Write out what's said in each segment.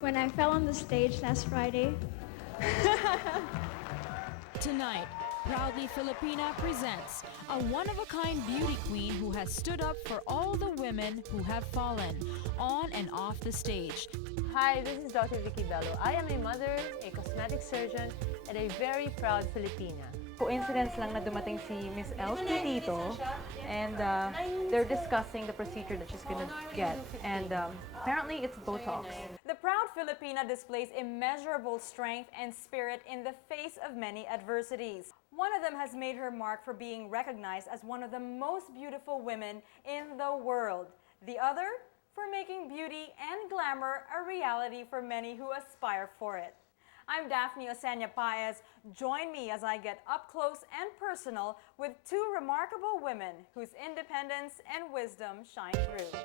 When I fell on the stage last Friday. Tonight, Proudly Filipina presents a one-of-a-kind beauty queen who has stood up for all the women who have fallen on and off the stage. Hi, this is Dr. Vicky Bello. I am a mother, a cosmetic surgeon, and a very proud Filipina. Coincidence lang na dumating si Miss Els dito, and they're discussing the procedure that she's gonna get, and apparently it's Botox. The proud Filipina displays immeasurable strength and spirit in the face of many adversities. One of them has made her mark for being recognized as one of the most beautiful women in the world. The other, for making beauty and glamour a reality for many who aspire for it. I'm DAPHNE Paez. Join me as I get up close and personal with two remarkable women whose independence and wisdom shine through.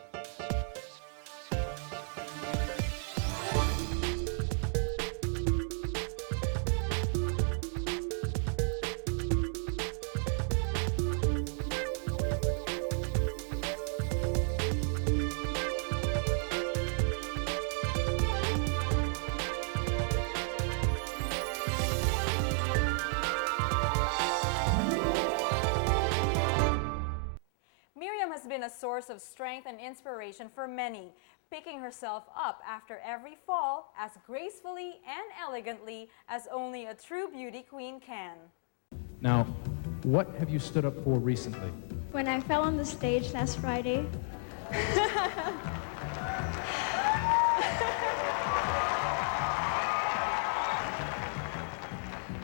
'Miriam has been a source of strength and inspiration for many, picking herself up after every fall as gracefully and elegantly as only a true beauty queen can. Now, what have you stood up for recently? When I fell on the stage last Friday.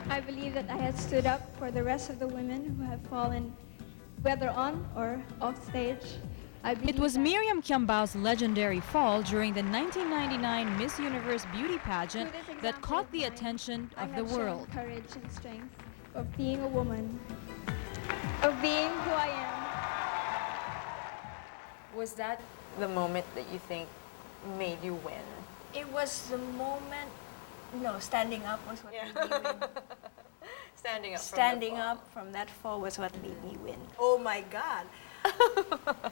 I believe that I had stood up for the rest of the women who have fallen, whether on or off stage. It was Miriam Qiambao's legendary fall during the 1999 Miss Universe beauty pageant that caught the attention of the world. Courage and strength of being a woman, of being who I am. Was that the moment that you think made you win? It was the moment, no, standing up was what made me win. Standing up From that fall was what made me win. Oh my God.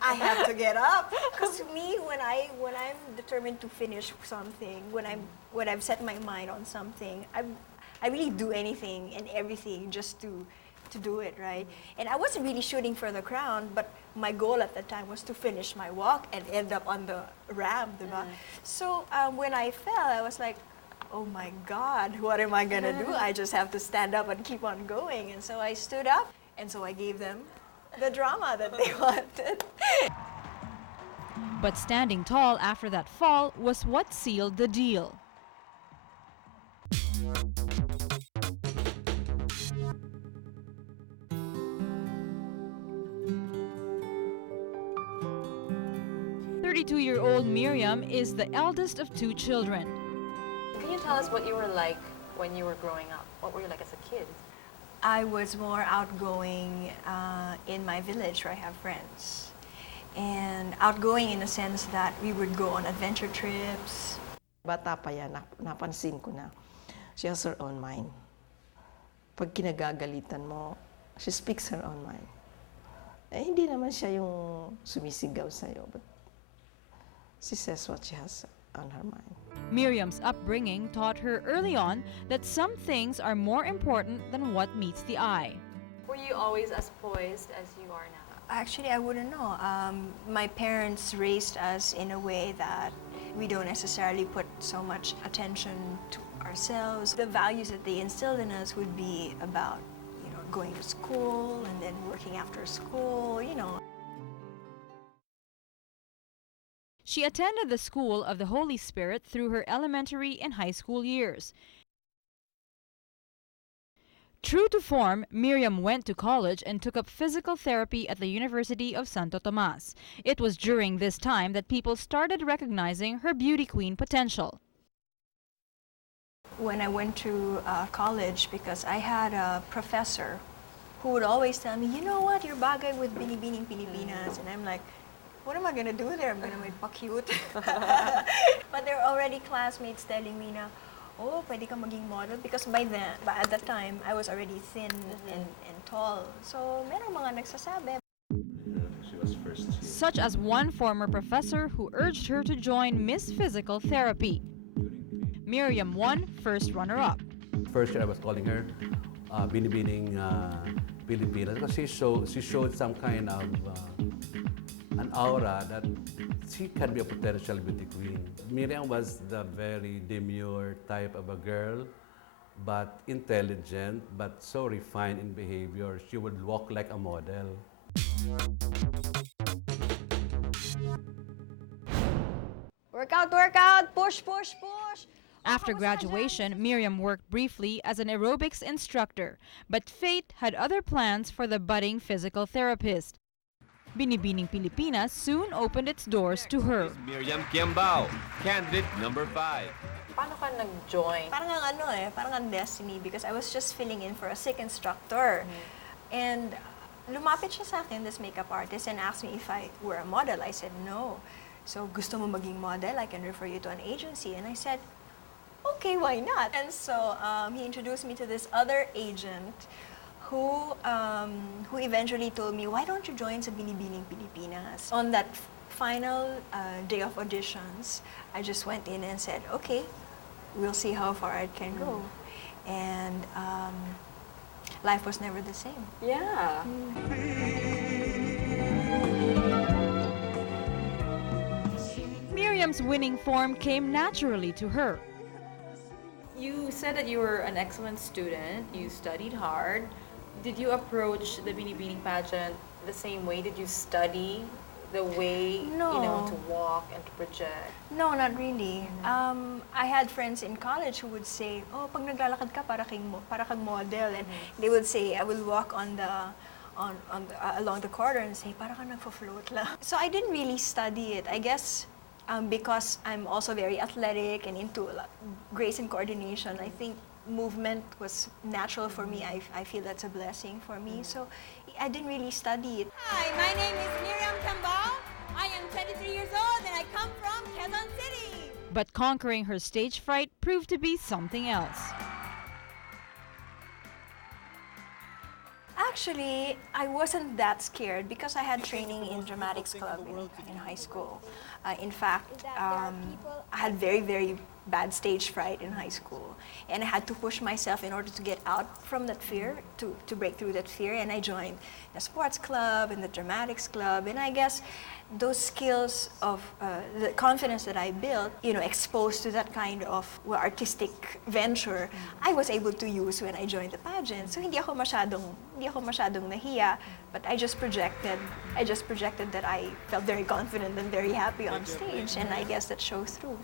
I have to get up. Because me, when I'm determined to finish something, when I've set my mind on something, I really do anything and everything just to do it, right? And I wasn't really shooting for the crown, but my goal at the time was to finish my walk and end up on the ramp, diba? So when I fell, I was like, oh my God, what am I gonna do? I just have to stand up and keep on going. And so I stood up, and so I gave them the drama that they wanted. But standing tall after that fall was what sealed the deal. "32-year-old Miriam is the eldest of two children. Can you tell us what you were like when you were growing up? What were you like as a kid? I was more outgoing in my village where I have friends. And outgoing in the sense that we would go on adventure trips. Bata pa yan, napansin ko na. She has her own mind. Pag kinagagalitan mo, she speaks her own mind. Eh, hindi naman siya yung sumisigaw sa'yo, but she says what she has on her mind. Miriam's upbringing taught her early on that some things are more important than what meets the eye. Were you always as poised as you are now? Actually, I wouldn't know. My parents raised us in a way that we don't necessarily put so much attention to ourselves. The values that they instilled in us would be about, going to school and then working after school, She attended the School of the Holy Spirit through her elementary and high school years. True to form, Miriam went to college and took up physical therapy at the University of Santo Tomas. It was during this time that people started recognizing her beauty queen potential. When I went to college, because I had a professor who would always tell me, you know what, you're bagay with Binibining Pilipinas. And I'm like, what am I going to do there? I'm going to make pa-cute. But there were already classmates telling me na, oh, pwede ka maging model. Because at that time, I was already thin and tall. So, merong mga nagsasabi. She was first here. Such as one former professor who urged her to join Miss Physical Therapy. During Miriam won first runner-up. First year I was calling her Binibining Filipina because she showed some kind of an aura that she can be a potential beauty queen. Miriam was the very demure type of a girl, but intelligent, but so refined in behavior. She would walk like a model. Workout, workout, push, push, push. After graduation, Miriam worked briefly as an aerobics instructor, but fate had other plans for the budding physical therapist. Binibining Filipina soon opened its doors to her. Miriam QUIAMBAO, candidate number 5. Paano ka nag-join? Parang ang parang ang destiny because I was just filling in for a sick instructor. And lumapit siya sa akin, this makeup artist, and asked me if I were a model. I said, no. So, gusto mo maging model? I can refer you to an agency. And I said, okay, why not? And so, he introduced me to this other agent who eventually told me, why don't you join sa Binibining Pilipinas? On that final day of auditions, I just went in and said, okay, we'll see how far it can go. And life was never the same. Yeah. Miriam's winning form came naturally to her. You said that you were an excellent student, you studied hard. Did you approach the Binibining pageant the same way? Did you study the way, No. to walk and to project? No, not really. I had friends in college who would say, oh, pag naglalakad ka, para kang model. And they would say, I will walk along the corridor and say, para kang nagfo-float lang. So I didn't really study it. I guess because I'm also very athletic and into grace and coordination, I think movement was natural for me. I feel that's a blessing for me. So I didn't really study it. Hi, my name is Miriam QUIAMBAO. I am 23 years old and I come from Quezon City. But conquering her stage fright proved to be something else. Actually, I wasn't that scared because I had training in dramatics club in high school. In fact, I had very, very bad stage fright in high school. And I had to push myself in order to get out from that fear, to break through that fear. And I joined the sports club and the dramatics club. And I guess those skills of the confidence that I built, exposed to that kind of artistic venture, I was able to use when I joined the pageant. So hindi ako masyadong nahiya, but I just projected that I felt very confident and very happy on stage, and I guess that shows through.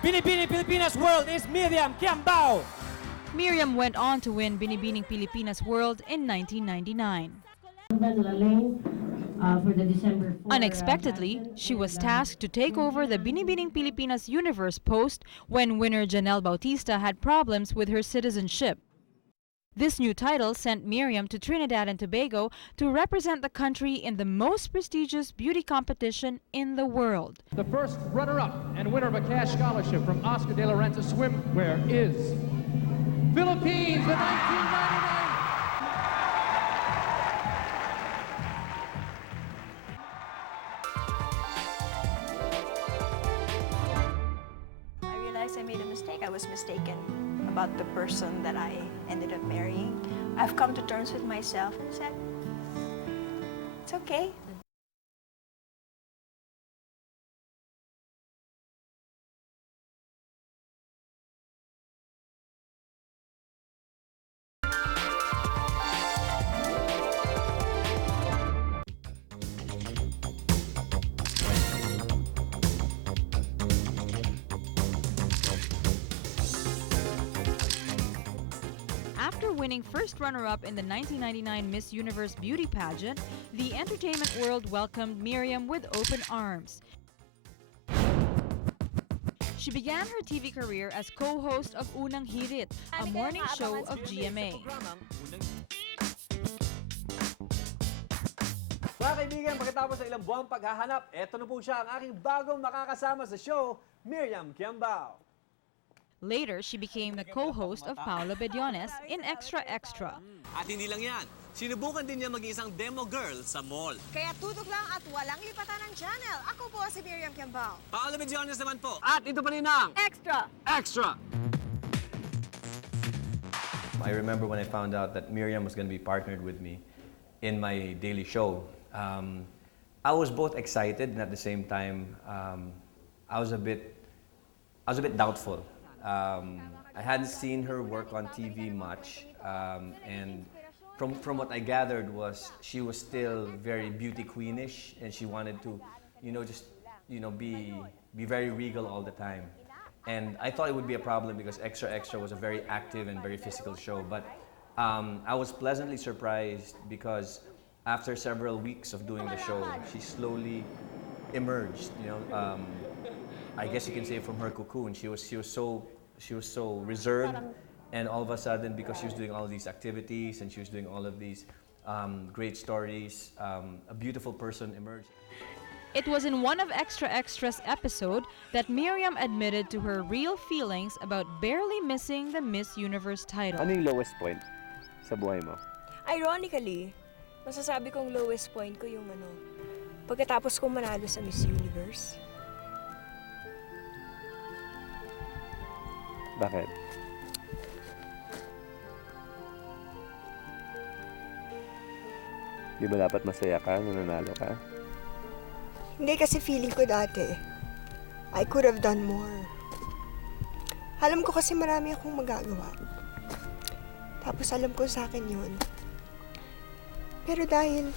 Binibining Pilipinas World is Miriam QUIAMBAO. Miriam went on to win Binibining Pilipinas World in 1999. Unexpectedly, she was tasked to take over the Binibining Pilipinas Universe post when winner Janelle Bautista had problems with her citizenship. This new title sent Miriam to Trinidad and Tobago to represent the country in the most prestigious beauty competition in the world. The first runner-up and winner of a cash scholarship from Oscar de la Renta Swimwear is Philippines, the 1999. I realized I made a mistake. I was mistaken about the person that I ended up marrying. I've come to terms with myself and said, it's okay. After winning first runner-up in the 1999 Miss Universe beauty pageant, the entertainment world welcomed Miriam with open arms. She began her TV career as co-host of Unang Hirit, a morning show of GMA. Mga kaibigan, pagkatapos sa ilang buwang paghahanap, eto na po siya ang aking bagong makakasama sa show, Miriam QUIAMBAO. Later, she became the co-host of Paolo Bediones in Extra Extra. At hindi lang yan, sinubukan din niya maging isang demo girl sa mall. Kaya tutok lang at walang lipatan ng channel. Ako po si Miriam QUIAMBAO. Paolo Bediones naman po. At ito pa rin ang Extra! Extra! I remember when I found out that Miriam was going to be partnered with me in my daily show. I was both excited and at the same time, I was a bit doubtful. I hadn't seen her work on TV much, and from what I gathered was she was still very beauty queenish, and she wanted to, be very regal all the time. And I thought it would be a problem because Extra Extra was a very active and very physical show. But I was pleasantly surprised because after several weeks of doing the show, she slowly emerged. I guess you can say from her cocoon, she was so reserved, and all of a sudden, because she was doing all of these activities and she was doing all of these great stories, a beautiful person emerged. It was in one of Extra Extra's episode that Miriam admitted to her real feelings about barely missing the Miss Universe title. Ano yung lowest point sa buhay mo? Ironically, masasabi kong lowest point ko yung pagkatapos kong manalo sa Miss Universe. Bakit? Di ba dapat masaya ka nung nanalo ka? Hindi, kasi feeling ko dati, I could have done more. Alam ko kasi marami akong magagawa. Tapos alam ko sa akin yun. Pero dahil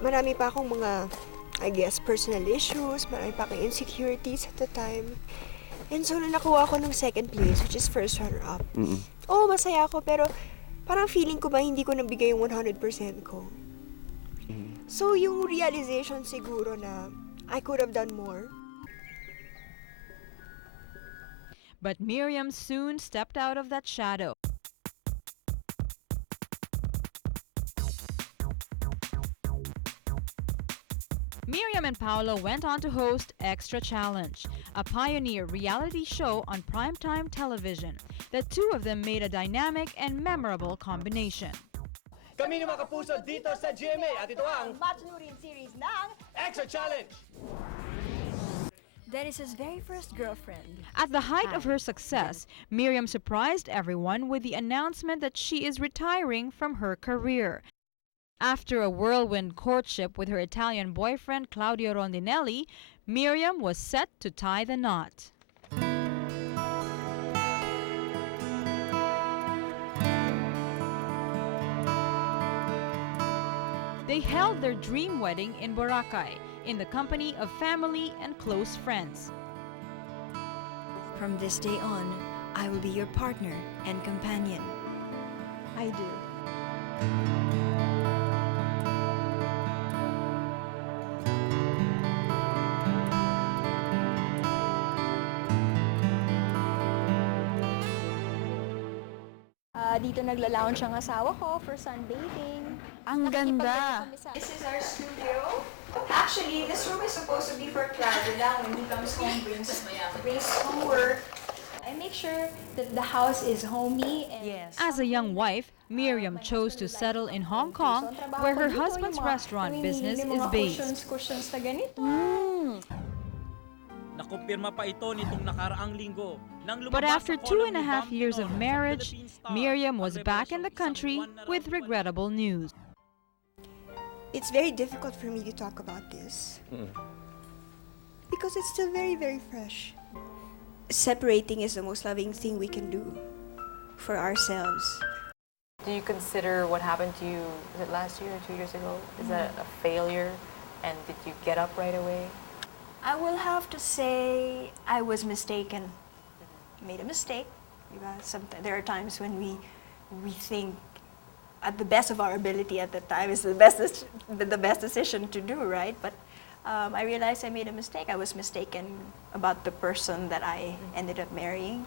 marami pa akong mga, I guess, personal issues, marami pa akong insecurities at the time. And so, nung nakuha ako ng second place, which is first runner-up, oo, masaya ako, pero parang feeling ko ba hindi ko nabigay yung 100% ko. So, yung realization siguro na I could have done more. But Miriam soon stepped out of that shadow. Miriam and Paolo went on to host Extra Challenge, a pioneer reality show on primetime television. The two of them made a dynamic and memorable combination. Kami ni mga kapuso dito sa GMA at ito ang Matchnurin series ng Extra Challenge! That is his very first girlfriend. At the height of her success, Miriam surprised everyone with the announcement that she is retiring from her career. After a whirlwind courtship with her Italian boyfriend Claudio Rondinelli, Miriam was set to tie the knot. They held their dream wedding in Boracay, in the company of family and close friends. From this day on, I will be your partner and companion. I do. Dito nagla-lounge ang asawa ko for sunbathing. Ang ganda! This is our studio. Actually, this room is supposed to be for Claudio lang when he comes home, brings home work. I make sure that the house is homey. And Yes. As a young wife, Miriam chose to settle in Hong Kong, where her husband's restaurant business is based. Cushions na ganito. Nakumpirma pa ito nitong nakaraang linggo. But after 2.5 years of marriage, Miriam was back in the country with regrettable news. It's very difficult for me to talk about this. Because it's still very, very fresh. Separating is the most loving thing we can do for ourselves. Do you consider what happened to you, was it last year or 2 years ago? Is that a failure? And did you get up right away? I will have to say I was mistaken. Made a mistake. There are times when we think at the best of our ability at the time is the best decision to do, right? But I realized I made a mistake. I was mistaken about the person that I ended up marrying.